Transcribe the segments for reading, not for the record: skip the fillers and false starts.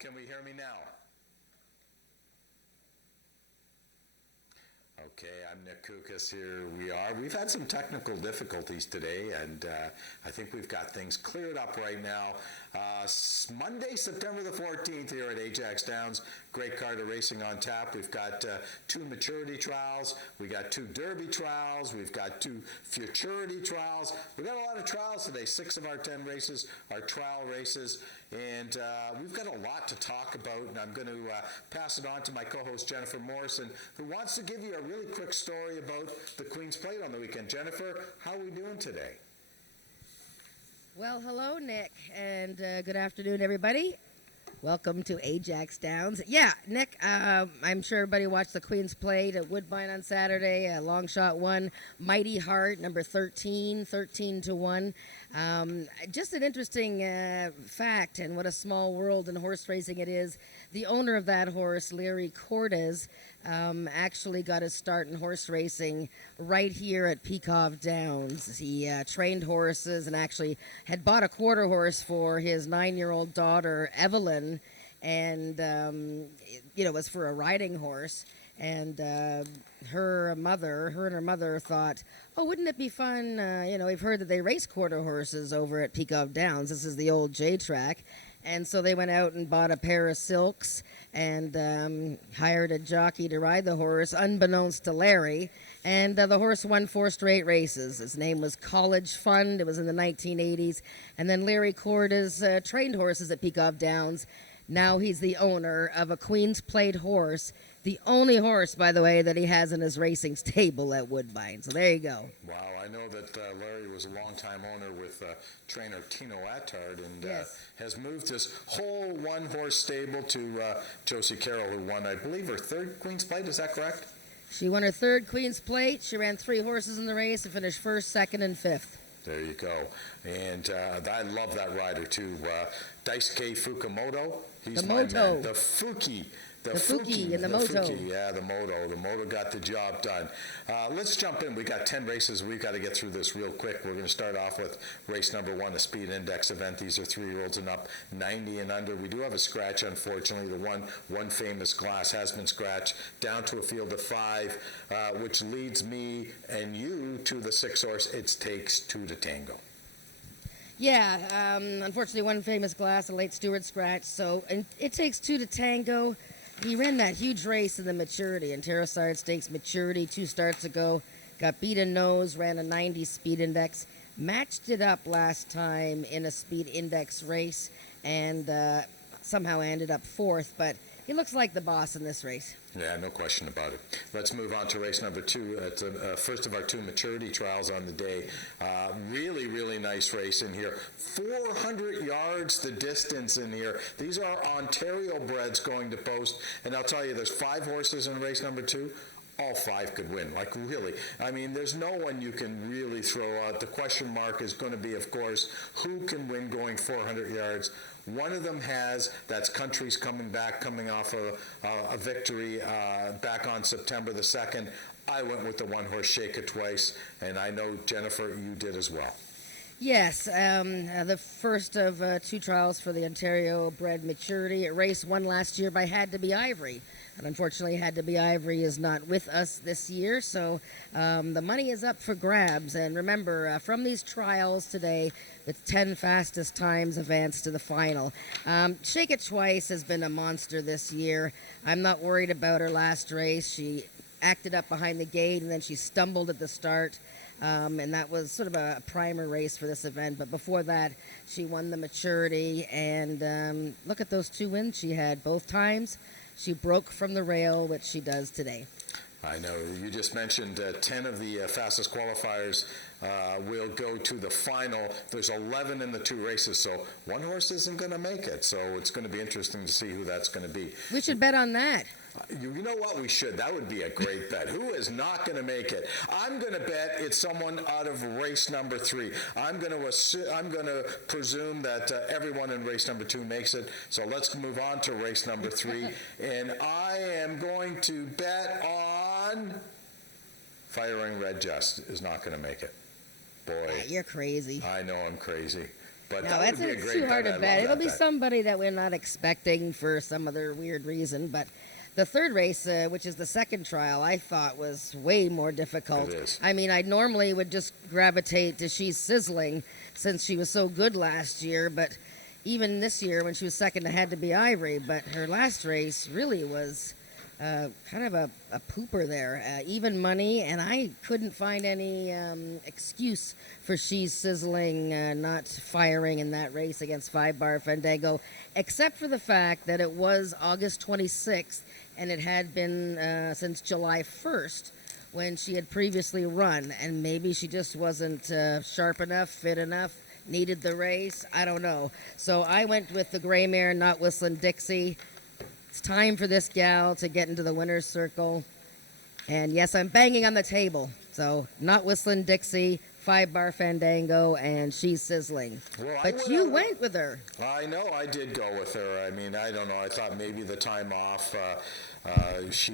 Can we hear me now? Okay, I'm Nick Kukas. Here we are. We've had some technical difficulties today, and I think we've got things cleared up right now. Monday, September the 14th here at Ajax Downs. Great card of racing on tap. We've got 2 maturity trials. We got 2 derby trials. We've got 2 futurity trials. We've got a lot of trials today. 6 of our 10 races are trial races, and we've got a lot to talk about, and I'm going to pass it on to my co-host Jennifer Morrison, who wants to give you a really quick story about the Queen's Plate on the weekend. Jennifer, how are we doing today? Well, hello, Nick, and good afternoon, everybody. Welcome to Ajax Downs. Yeah, Nick, I'm sure everybody watched the Queen's Plate at Woodbine on Saturday. Long shot won. Mighty Heart, number 13 to 1. Just an interesting fact, and what a small world in horse racing it is. The owner of that horse, Larry Cordes, actually got his start in horse racing right here at Peacock Downs. He trained horses and actually had bought a quarter horse for his 9-year-old daughter, Evelyn, and it was for a riding horse. And her and her mother thought, oh, wouldn't it be fun? We've heard that they race quarter horses over at Peacock Downs. This is the old J track. And so they went out and bought a pair of silks and hired a jockey to ride the horse, unbeknownst to Larry. And the horse won 4 straight races. His name was College Fund. It was in the 1980s. And then Larry Cordes trained horses at Peacock Downs. Now he's the owner of a Queen's Plate horse, the only horse, by the way, that he has in his racing stable at Woodbine. So there you go. Wow, I know that Larry was a longtime owner with trainer Tino Attard, and Yes. has moved his whole one-horse stable to Josie Carroll, who won, I believe, her 3rd Queen's Plate. Is that correct? She won her 3rd Queen's Plate. She ran 3 horses in the race and finished 1st, 2nd, and 5th. There you go. And I love that rider, too. Daisuke Fukumoto. He's The my Moto. man. The Fuki. The Fuki and the Moto. Fuki, yeah, the Moto. The Moto got the job done. Let's jump in. We got 10 races. We've got to get through this real quick. We're going to start off with race number 1, the Speed Index event. These are 3-year-olds and up, 90 and under. We do have a scratch, unfortunately. The one famous glass has been scratched down to a field of 5, which leads me and you to the 6 horse. It takes 2 to tango. Yeah, unfortunately, one famous glass, a late Stewart scratch. So and it takes 2 to tango. He ran that huge race in the maturity, and Terrasard Stakes maturity 2 starts ago. Got beat in nose, ran a 90 speed index. Matched it up last time in a speed index race, and somehow ended up 4th. But he looks like the boss in this race. Yeah, no question about it. Let's move on to race number 2. It's the first of our 2 maturity trials on the day. Really, really nice race in here. 400 yards the distance in here. These are Ontario breds going to post. And I'll tell you, there's 5 horses in race number 2. All 5 could win, like really. I mean, there's no one you can really throw out. The question mark is going to be, of course, who can win going 400 yards. One of them has, that's Country's coming off a victory back on September the 2nd. I went with the one-horse Shake It Twice, and I know, Jennifer, you did as well. Yes, the first of 2 trials for the Ontario bred maturity. Race won last year by Had to Be Ivory. And unfortunately, Had to Be Ivory is not with us this year, so the money is up for grabs. And remember, from these trials today, the 10 fastest times advance to the final. Shake It Twice has been a monster this year. I'm not worried about her last race. She acted up behind the gate, and then she stumbled at the start. And that was sort of a primer race for this event. But before that, she won the maturity. And look at those 2 wins she had both times. She broke from the rail, which she does today. I know. You just mentioned 10 of the fastest qualifiers will go to the final. There's 11 in the 2 races, so one horse isn't going to make it. So it's going to be interesting to see who that's going to be. We should bet on that. You know what? We should. That would be a great bet. Who is not going to make it? I'm going to bet it's someone out of race number 3. I'm going to presume that everyone in race number 2 makes it. So let's move on to race number 3, and I am going to bet on Firing Red Just is not going to make it. Boy, You're crazy. I know I'm crazy. But No, that that's would be a it's great too hard bet. to I bet. love It'll that be bet. somebody that we're not expecting for some other weird reason. But the third race, which is the second trial, I thought was way more difficult. It is. I mean, I normally would just gravitate to She's Sizzling since she was so good last year. But even this year, when she was second, it had to be Ivory. But her last race really was kind of a pooper there. Even money, and I couldn't find any excuse for She's Sizzling not firing in that race against 5-Bar Fandango, except for the fact that it was August 26th, and it had been since July 1st when she had previously run, and maybe she just wasn't sharp enough, fit enough, needed the race. I don't know. So I went with the gray mare, Not Whistling Dixie. It's time for this gal to get into the winner's circle. And yes, I'm banging on the table. So, Not Whistling Dixie, 5-Bar Fandango, and She's Sizzling. Well, But you went with her. I know I did go with her. I mean, I don't know. I thought maybe the time off, she,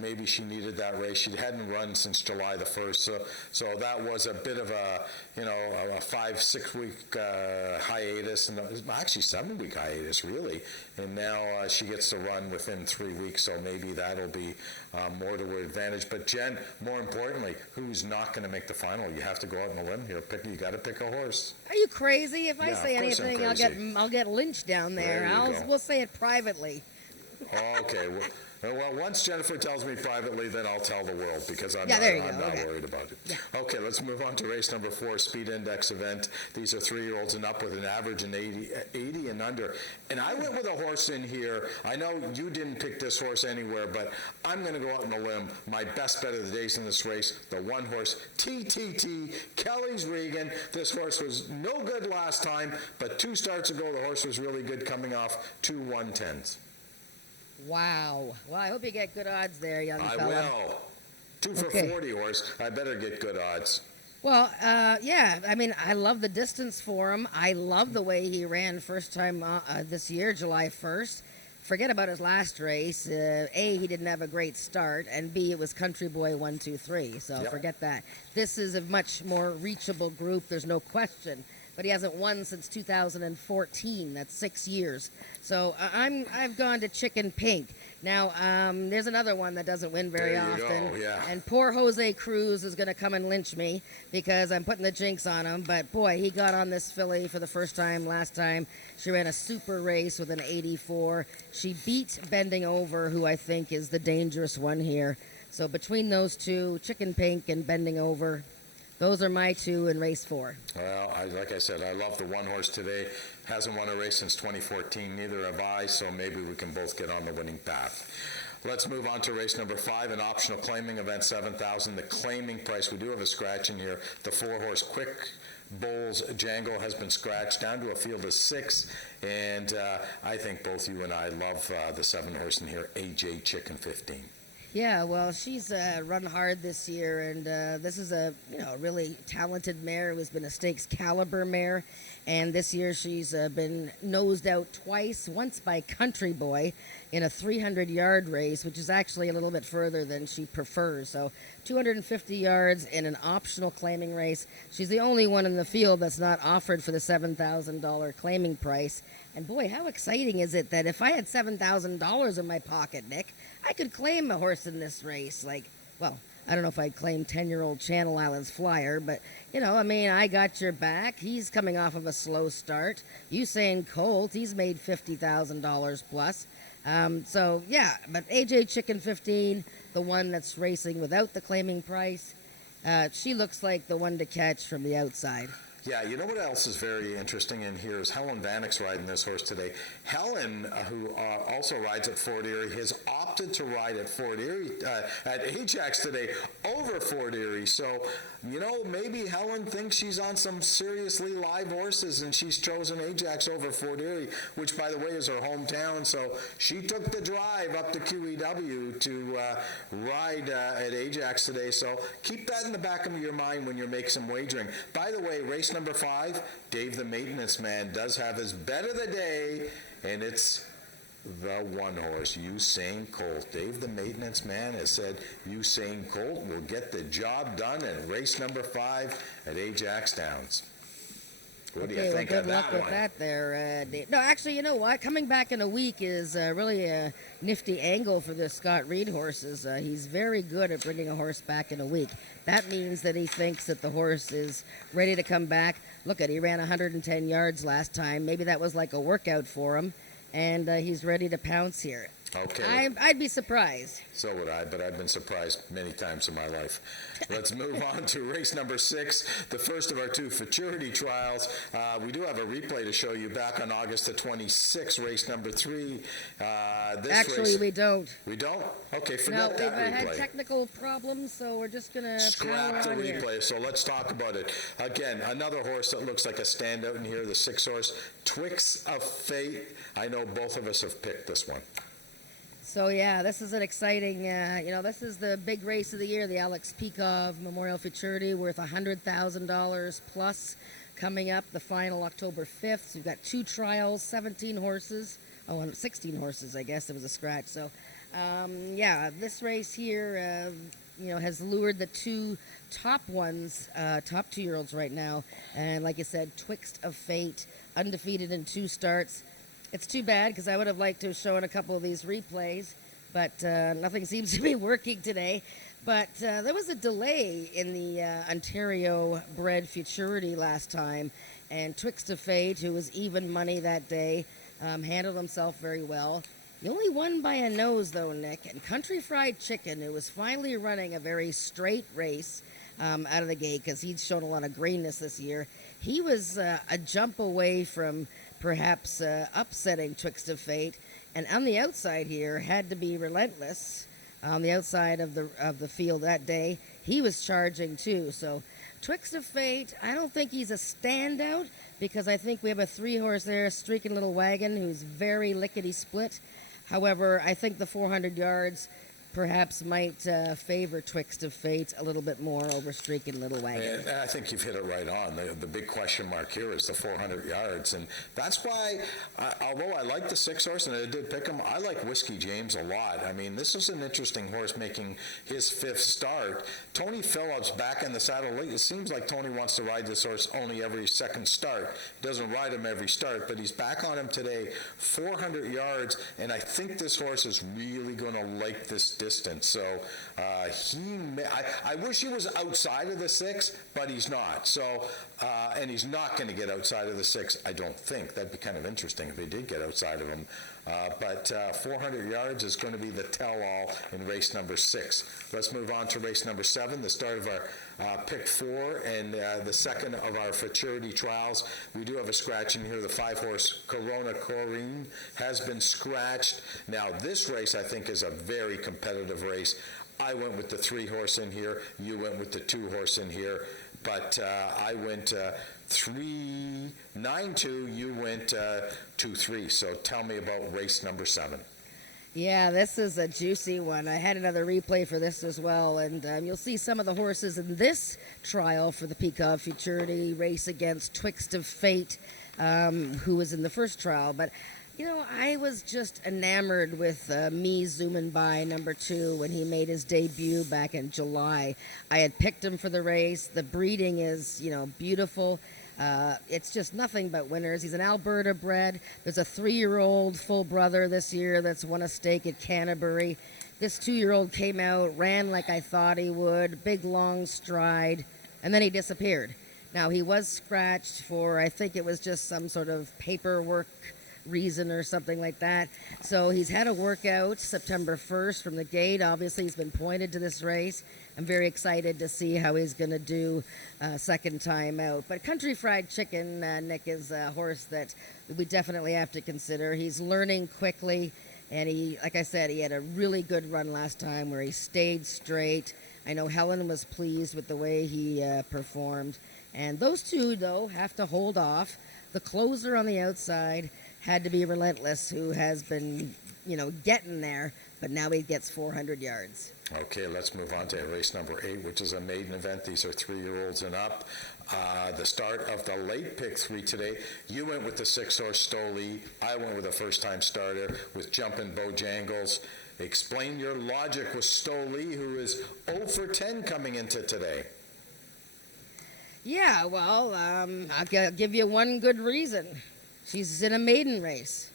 maybe she needed that race. She hadn't run since July the 1st. So that was a bit of a 5-6 week hiatus, and actually 7-week hiatus, really. And now she gets to run within 3 weeks, so maybe that'll be more to her advantage. But Jen, more importantly, who's not going to make the final? You have to go out on a limb here. You got to pick a horse. Are you crazy? If I Yeah, say of course I'm anything, I'll get lynched down there. There you go. We'll say it privately. Okay. Well, once Jennifer tells me privately, then I'll tell the world because I'm there you not go. Okay. worried about it. Yeah. Okay, let's move on to race number 4, Speed Index event. These are 3-year-olds and up with an average in 80 and under. And I went with a horse in here. I know you didn't pick this horse anywhere, but I'm going to go out on a limb. My best bet of the days in this race, the one horse, TTT, Kelly's Regan. This horse was no good last time, but 2 starts ago, the horse was really good coming off 2 110s. Wow. Well, I hope you get good odds there, young I fella. will. 2 for Okay. 40 horse. I better get good odds. Well, yeah. I mean, I love the distance for him. I love the way he ran first time this year, July 1st. Forget about his last race. A, he didn't have a great start, and B, it was Country Boy 1, 2, 3. So Yep. forget that. This is a much more reachable group. There's no question. But he hasn't won since 2014. That's 6 years. So I've gone to Chicken Pink. Now, there's another one that doesn't win very There you often. go, yeah. And poor Jose Cruz is going to come and lynch me because I'm putting the jinx on him. But boy, he got on this filly for the first time last time. She ran a super race with an 84. She beat Bending Over, who I think is the dangerous one here. So between those two, Chicken Pink and Bending Over, those are my 2 in race 4. Well, like I said, I love the one horse today. Hasn't won a race since 2014. Neither have I, so maybe we can both get on the winning path. Let's move on to race number 5, an optional claiming event, 7,000. The claiming price, we do have a scratch in here. The 4-horse Quick Bowls Jangle has been scratched down to a field of 6, and I think both you and I love the 7-horse in here, AJ Chicken 15. Yeah, well, she's run hard this year, and this is a really talented mare who's been a stakes caliber mare, and this year she's been nosed out twice, once by Country Boy in a 300-yard race, which is actually a little bit further than she prefers. So 250 yards in an optional claiming race. She's the only one in the field that's not offered for the $7,000 claiming price. And boy, how exciting is it that if I had $7,000 in my pocket, Nick, I could claim a horse in this race. I don't know if I'd claim 10-year-old Channel Islands Flyer, but, I got your back. He's coming off of a slow start. Usain Colt, he's made $50,000 plus. But AJ Chicken 15, the one that's racing without the claiming price, she looks like the one to catch from the outside. Yeah, you know what else is very interesting in here is Helen Vanek's riding this horse today. Helen, who also rides at Fort Erie, has opted to ride at Fort Erie, at Ajax today over Fort Erie. So, maybe Helen thinks she's on some seriously live horses and she's chosen Ajax over Fort Erie, which, by the way, is her hometown. So she took the drive up to QEW to ride at Ajax today. So keep that in the back of your mind when you're making some wagering. By the way, race number 5, Dave the Maintenance Man does have his bet of the day, and it's the one horse, Usain Colt. Dave the Maintenance Man has said Usain Colt will get the job done in race number 5 at Ajax Downs. What do you Okay, well, think good of luck that with one? that there, Dave. No, actually, you know what? Coming back in a week is really a nifty angle for the Scott Reed horses. He's very good at bringing a horse back in a week. That means that he thinks that the horse is ready to come back. Look at, he ran 110 yards last time. Maybe that was like a workout for him, and he's ready to pounce here. Okay. I'd be surprised. So would I, but I've been surprised many times in my life. Let's move on to race number 6, the first of our 2 futurity trials. We do have a replay to show you back on August the 26th, race number 3. Actually, we don't. We don't? Okay, No, forget we've that replay. had technical problems, so we're just going to Scrap the power on here. replay, so let's talk about it. Again, another horse that looks like a standout in here, the 6 horse, Twix of Fate. I know both of us have picked this one. So yeah, this is an exciting, this is the big race of the year, the Alex Peekov Memorial Futurity, worth $100,000 plus, coming up the final October 5th. So we've got 2 trials, 17 horses. Oh, and 16 horses, I guess. It was a scratch. So, this race here, has lured the 2 top ones, top 2-year-olds right now. And like you said, Twixt of Fate, undefeated in 2 starts. It's too bad because I would have liked to have shown a couple of these replays, but nothing seems to be working today. But there was a delay in the Ontario bred futurity last time, and Twixt of Fate, who was even money that day, handled himself very well. He only won by a nose, though, Nick. And Country Fried Chicken, who was finally running a very straight race out of the gate because he'd shown a lot of greenness this year, he was a jump away from perhaps upsetting Twixt of Fate, and on the outside here had to be Relentless. On the outside of the field that day, he was charging too. So Twixt of Fate, I don't think he's a standout because I think we have a 3-horse there, Streaking Little Wagon, who's very lickety split. However, I think the 400 yards perhaps might favor Twixt of Fate a little bit more over Streaking Little Wagon. And I think you've hit it right on. The big question mark here is the 400 yards. And that's why, although I like the 6 horse and I did pick him, I like Whiskey James a lot. I mean, this is an interesting horse making his 5th start. Tony Phillips back in the saddle late. It seems like Tony wants to ride this horse only every second start. He doesn't ride him every start, but he's back on him today, 400 yards, and I think this horse is really going to like this distance. So I wish he was outside of the 6, but he's not. So, and he's not going to get outside of the 6, I don't think. That'd be kind of interesting if he did get outside of him. But 400 yards is going to be the tell-all in race number 6. Let's move on to race number 7, the start of our pick 4 and the second of our futurity trials. We do have a scratch in here. The 5-horse Corona Corrine has been scratched. Now, this race, I think, is a very competitive race. I went with the 3-horse in here. You went with the 2-horse in here. But I went 3-9-2. You went 2-3. So tell me about race number 7. Yeah, this is a juicy one. I had another replay for this as well, and you'll see some of the horses in this trial for the Peekov Futurity race against Twixt of Fate, who was in the first trial. But, I was just enamored with Me Zooming By number 2 when he made his debut back in July. I had picked him for the race. The breeding is, beautiful. It's just nothing but winners. He's an Alberta bred. There's a 3-year-old full brother this year that's won a stake at Canterbury. This 2-year-old came out, ran like I thought he would, big long stride, and then he disappeared. Now, he was scratched for, I think it was just some sort of paperwork reason or something like that. So he's had a workout September 1st from the gate. Obviously, he's been pointed to this race. I'm very excited to see how he's going to do second time out. But Country Fried Chicken, Nick, is a horse that we definitely have to consider. He's learning quickly, and he, like I said, he had a really good run last time where he stayed straight. I know Helen was pleased with the way he performed. And those 2, though, have to hold off. The closer on the outside had to be Relentless, who has been, getting there, but now he gets 400 yards. Okay, let's move on to race number 8, which is a maiden event. These are 3-year-olds and up. The start of the late pick 3 today. You went with the 6-horse Stoli. I went with a first-time starter with Jumpin' Bojangles. Explain your logic with Stoli, who is 0 for 10 coming into today. Yeah, well, I'll give you one good reason. She's in a maiden race.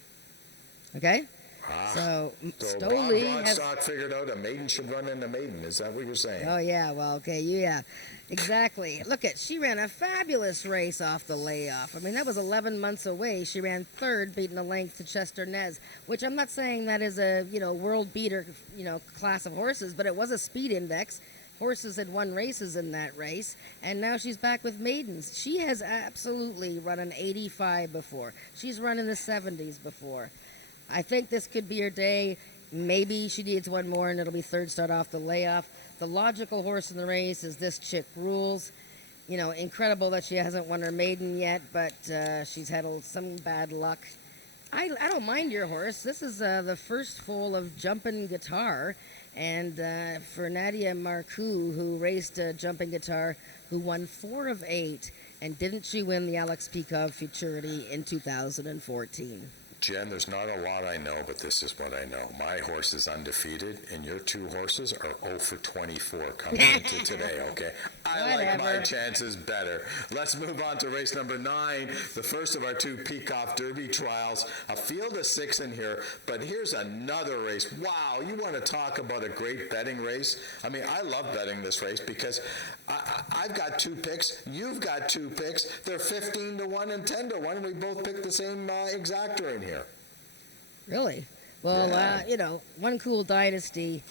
Okay? Ah, So so Bob Stoli has. Broadstock figured out a maiden should run in a maiden. Is that what you're saying? Oh yeah, well, okay, yeah, exactly. Look at she ran a fabulous race off the layoff. I mean, that was 11 months away. She ran third, beating a length to Chester Nez, which I'm not saying that is a world beater class of horses, but it was a speed index. Horses had won races in that race, and now she's back with maidens. She has absolutely run an 85 before. She's run in the 70s before. I think this could be her day. Maybe she needs one more, and it'll be third start off the layoff. The logical horse in the race is This Chick Rules. Incredible that she hasn't won her maiden yet, but she's had some bad luck. I don't mind your horse. This is the first foal of Jumpin' Guitar, and for Nadia Marcoux, who raced Jumping Guitar, who won 4 of 8, and didn't she win the Alex Peikov Futurity in 2014? Jen, there's not a lot I know, but this is what I know. My horse is undefeated, and your 2 horses are 0 for 24 coming into today, okay? I like my chances better. Let's move on to race number 9, the first of our 2 Peacock Derby trials. A field of 6 in here, but here's another race. Wow, you want to talk about a great betting race? I mean, I love betting this race because I've got 2 picks. You've got 2 picks. They're 15 to 1 and 10 to 1, and we both picked the same exactor in here. Really? Well, Yeah. One Cool Dynasty,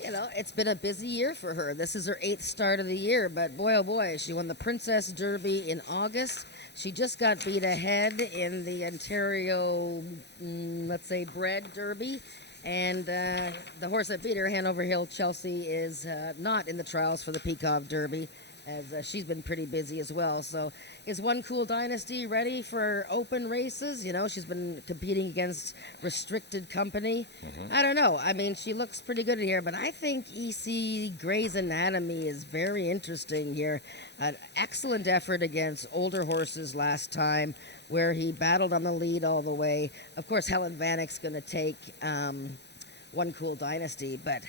it's been a busy year for her. This is her 8th start of the year, but boy, oh boy, she won the Princess Derby in August. She just got beat ahead in the Ontario, let's say, Bred Derby. And the horse that beat her, Hanover Hill Chelsea, is not in the trials for the Peacock Derby, as she's been pretty busy as well. So is One Cool Dynasty ready for open races? She's been competing against restricted company. I don't know. I mean, she looks pretty good in here, but I think EC Grey's Anatomy is very interesting here. An excellent effort against older horses last time, where he battled on the lead all the way. Of course, Helen Vanek's going to take One Cool Dynasty, but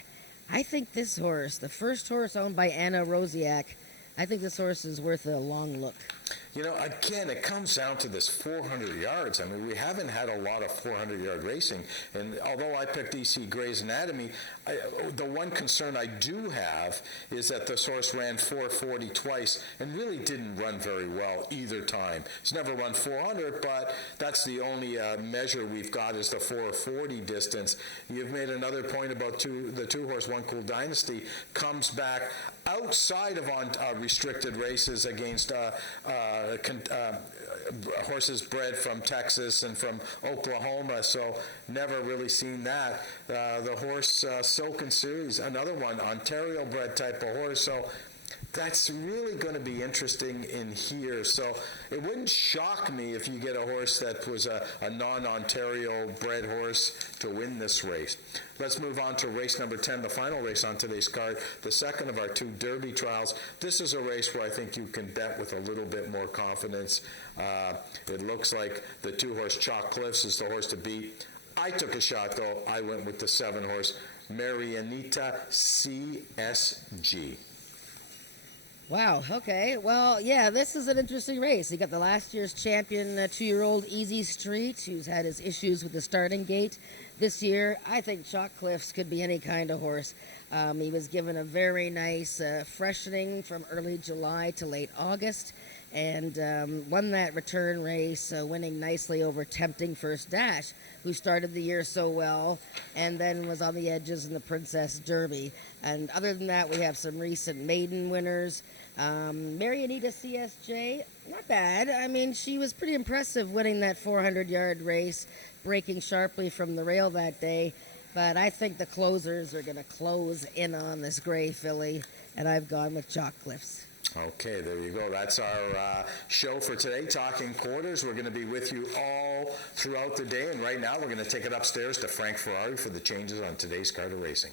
I think this horse, the first horse owned by Anna Rosiak, I think this horse is worth a long look. Again, it comes down to this 400 yards. I mean, we haven't had a lot of 400-yard racing. And although I picked EC Grey's Anatomy, the one concern I do have is that this horse ran 440 twice and really didn't run very well either time. It's never run 400, but that's the only measure we've got is the 440 distance. You've made another point about the 2-horse One Cool Dynasty comes back outside of restricted races against horses bred from Texas and from Oklahoma, so never really seen that. The horse Silken Series, another one, Ontario bred type of horse, so that's really going to be interesting in here. So it wouldn't shock me if you get a horse that was a non-Ontario bred horse to win this race. Let's move on to race number 10, the final race on today's card, the second of our 2 Derby trials. This is a race where I think you can bet with a little bit more confidence. It looks like the 2-horse Chalk Cliffs is the horse to beat. I took a shot, though. I went with the 7-horse Marianita CSG. Wow, okay. Well, yeah, this is an interesting race. You got the last year's champion, 2-year-old Easy Street, who's had his issues with the starting gate. This year, I think Chalk Cliffs could be any kind of horse. He was given a very nice freshening from early July to late August, and won that return race, winning nicely over Tempting First Dash, who started the year so well, and then was on the edges in the Princess Derby. And other than that, we have some recent maiden winners. Marianita CSJ, not bad. I mean, she was pretty impressive winning that 400-yard race, breaking sharply from the rail that day. But I think the closers are going to close in on this gray filly, and I've gone with Chalk Cliffs. Okay, there you go. That's our show for today, Talking Quarters. We're going to be with you all throughout the day, and right now we're going to take it upstairs to Frank Ferrari for the changes on today's card of racing.